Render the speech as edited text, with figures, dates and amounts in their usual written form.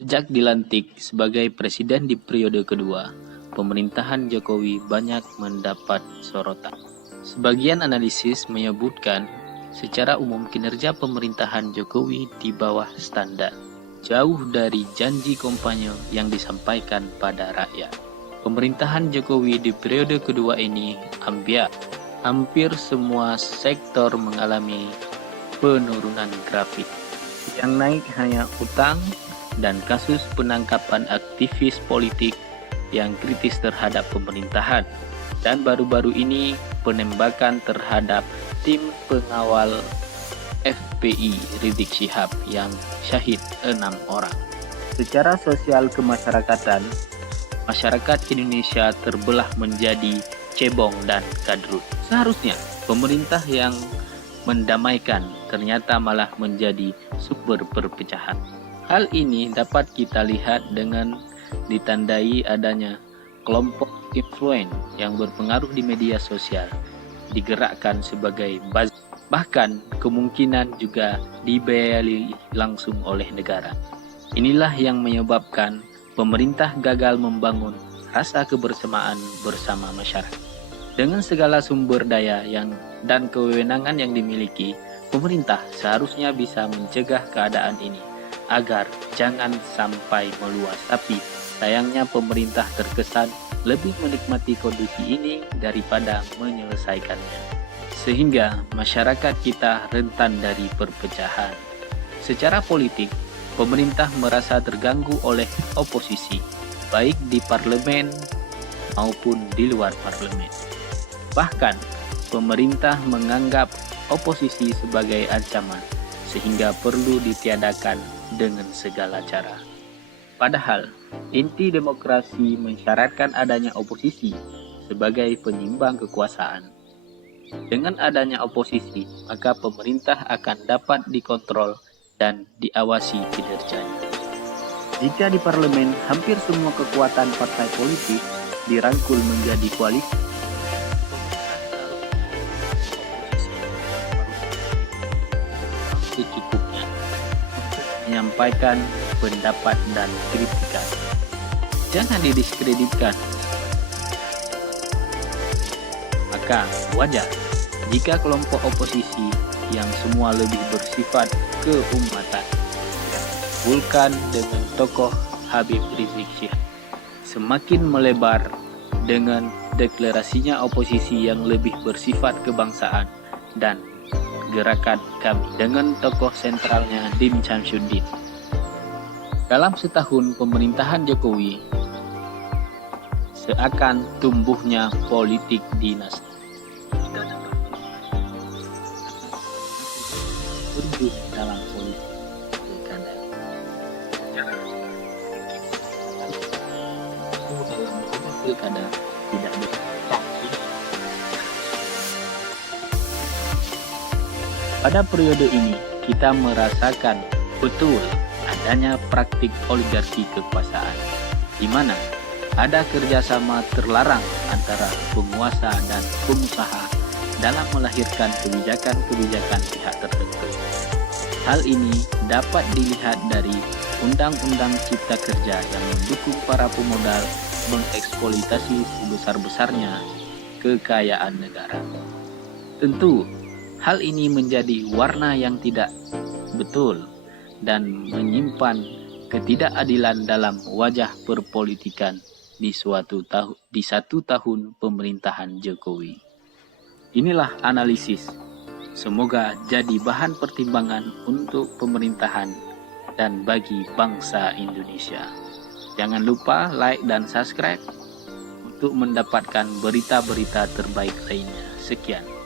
Sejak dilantik sebagai presiden di periode kedua, pemerintahan Jokowi banyak mendapat sorotan. Sebagian analisis menyebutkan secara umum kinerja pemerintahan Jokowi di bawah standar, jauh dari janji kampanye yang disampaikan pada rakyat. Pemerintahan Jokowi di periode kedua ini ambiar. Hampir semua sektor mengalami penurunan grafik. Yang naik hanya utang dan kasus penangkapan aktivis politik yang kritis terhadap pemerintahan, dan baru-baru ini penembakan terhadap tim pengawal FPI Rizik Syihab yang syahid 6 orang. Secara sosial kemasyarakatan, masyarakat Indonesia terbelah menjadi cebong dan kadrut. Seharusnya pemerintah yang mendamaikan ternyata malah menjadi sumber perpecahan. Hal ini dapat kita lihat dengan ditandai adanya kelompok influencer yang berpengaruh di media sosial digerakkan sebagai buzzer, bahkan kemungkinan juga dibiayai langsung oleh negara. Inilah yang menyebabkan pemerintah gagal membangun rasa kebersamaan bersama masyarakat. Dengan segala sumber daya dan kewenangan yang dimiliki, pemerintah seharusnya bisa mencegah keadaan ini agar jangan sampai meluas. Tapi sayangnya pemerintah terkesan lebih menikmati kondisi ini daripada menyelesaikannya, sehingga masyarakat kita rentan dari perpecahan. Secara politik, pemerintah merasa terganggu oleh oposisi, baik di parlemen maupun di luar parlemen. Bahkan, pemerintah menganggap oposisi sebagai ancaman, sehingga perlu ditiadakan dengan segala cara. Padahal, inti demokrasi mensyaratkan adanya oposisi sebagai penyimbang kekuasaan. Dengan adanya oposisi, maka pemerintah akan dapat dikontrol dan diawasi kinerjanya. Jika di parlemen hampir semua kekuatan partai politik dirangkul menjadi koalisi, secukupnya untuk menyampaikan pendapat dan kritikan. Jangan didiskreditkan. Maka wajar jika kelompok oposisi yang semua lebih bersifat keumatan dikumpulkan dengan tokoh Habib Rizik Syihab semakin melebar dengan deklarasinya oposisi yang lebih bersifat kebangsaan dan gerakan kami dengan tokoh sentralnya Din Syamsuddin. Dalam setahun pemerintahan Jokowi, seakan tumbuhnya politik dinasti. Terjun dalam politik pilkada. Dalam pilkada tidak bisa. Pada periode ini, kita merasakan betul adanya praktik oligarki kekuasaan, di mana ada kerjasama terlarang antara penguasa dan pengusaha dalam melahirkan kebijakan-kebijakan pihak tertentu. Hal ini dapat dilihat dari Undang-Undang Cipta Kerja yang mendukung para pemodal mengeksploitasi sebesar-besarnya kekayaan negara. Tentu, hal ini menjadi warna yang tidak betul dan menyimpan ketidakadilan dalam wajah perpolitikan di satu tahun pemerintahan Jokowi. Inilah analisis. Semoga jadi bahan pertimbangan untuk pemerintahan dan bagi bangsa Indonesia. Jangan lupa like dan subscribe untuk mendapatkan berita-berita terbaik lainnya. Sekian.